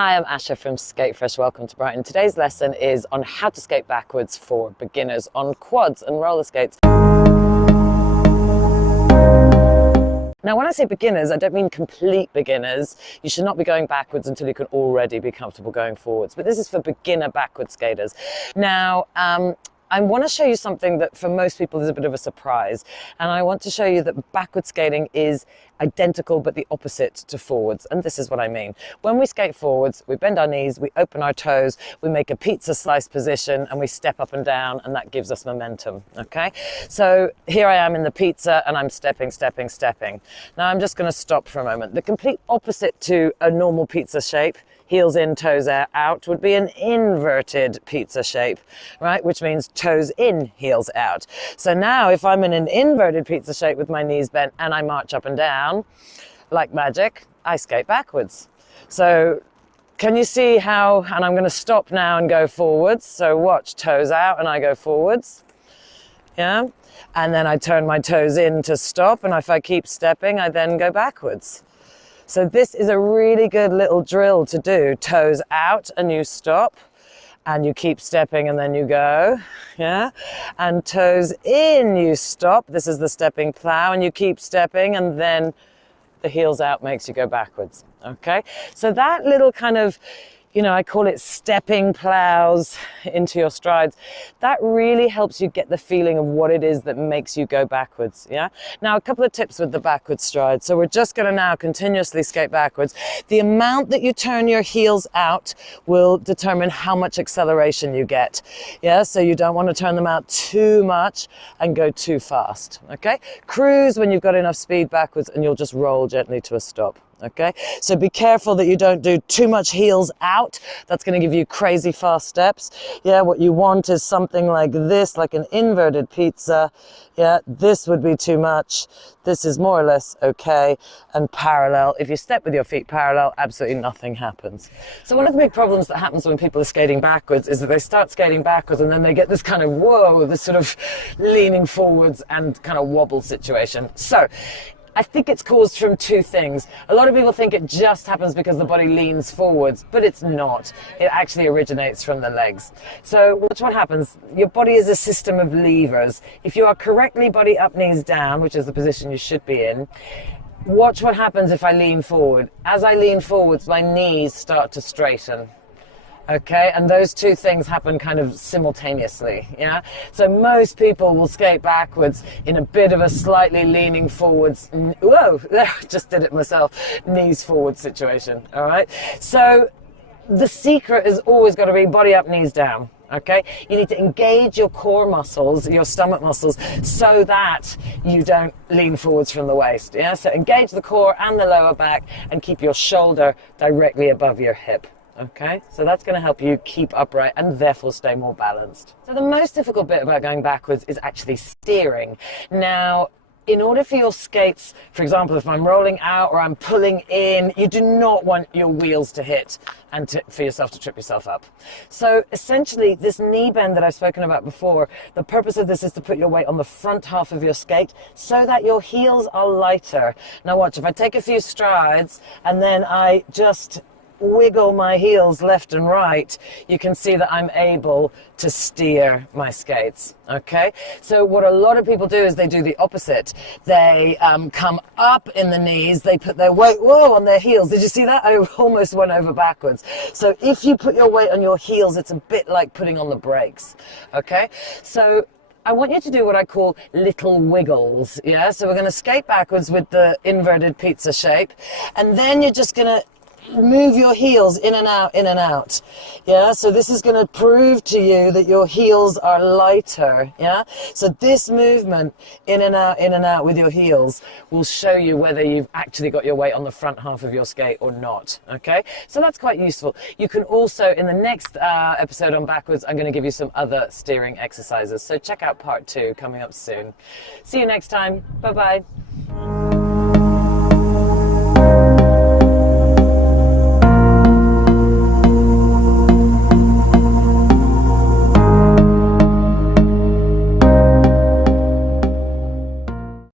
Hi, I'm Asha from Skatefresh. Welcome to Brighton. Today's lesson is on how to skate backwards for beginners on quads and roller skates. Now, when I say beginners, I don't mean complete beginners. You should not be going backwards until you can already be comfortable going forwards. But this is for beginner backward skaters. Now, I want to show you something that for most people is a bit of a surprise. And I want to show you that backward skating is identical but the opposite to forwards. And this is what I mean. When we skate forwards, we bend our knees, we open our toes, we make a pizza slice position and we step up and down, and that gives us momentum, okay? So here I am in the pizza and I'm stepping, stepping, stepping. Now I'm just going to stop for a moment. The complete opposite to a normal pizza shape, heels in, toes out, would be an inverted pizza shape, right? Which means toes in, heels out. So now if I'm in an inverted pizza shape with my knees bent and I march up and down, like magic, I skate backwards. So can you see how, and I'm gonna stop now and go forwards. So watch, toes out and I go forwards, yeah? And then I turn my toes in to stop, and if I keep stepping, I then go backwards. So this is a really good little drill to do. Toes out and you stop, and you keep stepping and then you go, yeah? And toes in, you stop. This is the stepping plow, and you keep stepping, and then the heels out makes you go backwards, okay? So that little kind of, you know, I call it stepping plows into your strides. That really helps you get the feeling of what it is that makes you go backwards, yeah? Now, a couple of tips with the backward stride. So we're just gonna now continuously skate backwards. The amount that you turn your heels out will determine how much acceleration you get, yeah? So you don't wanna turn them out too much and go too fast, okay? Cruise when you've got enough speed backwards, and you'll just roll gently to a stop. Okay, so be careful that you don't do too much heels out. That's going to give you crazy fast steps. Yeah, what you want is something like this, like an inverted pizza. Yeah, this would be too much. This is more or less okay. And parallel, if you step with your feet parallel, absolutely nothing happens. So one of the big problems that happens when people are skating backwards is that they start skating backwards and then they get this kind of whoa, this sort of leaning forwards and kind of wobble situation. So I think it's caused from two things. A lot of people think it just happens because the body leans forwards, but it's not. It actually originates from the legs. So watch what happens. Your body is a system of levers. If you are correctly body up, knees down, which is the position you should be in, watch what happens if I lean forward. As I lean forwards, my knees start to straighten. Okay, and those two things happen kind of simultaneously, yeah? So most people will skate backwards in a bit of a slightly leaning forwards, whoa, just did it myself, knees forward situation, all right? So the secret is always got to be body up, knees down, okay? You need to engage your core muscles, your stomach muscles, so that you don't lean forwards from the waist, yeah? So engage the core and the lower back and keep your shoulder directly above your hip. Okay, so that's going to help you keep upright and therefore stay more balanced. So the most difficult bit about going backwards is actually steering. Now, in order for your skates, for example, if I'm rolling out or I'm pulling in, you do not want your wheels to hit and for yourself to trip yourself up. So essentially, this knee bend that I've spoken about before, the purpose of this is to put your weight on the front half of your skate so that your heels are lighter. Now watch, if I take a few strides and then I just wiggle my heels left and right, you can see that I'm able to steer my skates, okay? So what a lot of people do is they do the opposite. They come up in the knees, they put their weight, whoa, on their heels. Did you see that? I almost went over backwards. So if you put your weight on your heels, it's a bit like putting on the brakes, okay? So I want you to do what I call little wiggles, yeah? So we're gonna skate backwards with the inverted pizza shape, and then you're just gonna move your heels in and out, yeah? So this is going to prove to you that your heels are lighter, yeah? So this movement in and out with your heels will show you whether you've actually got your weight on the front half of your skate or not, okay? So that's quite useful. You can also, in the next episode on backwards, I'm going to give you some other steering exercises. So check out part 2 coming up soon. See you next time. Bye-bye.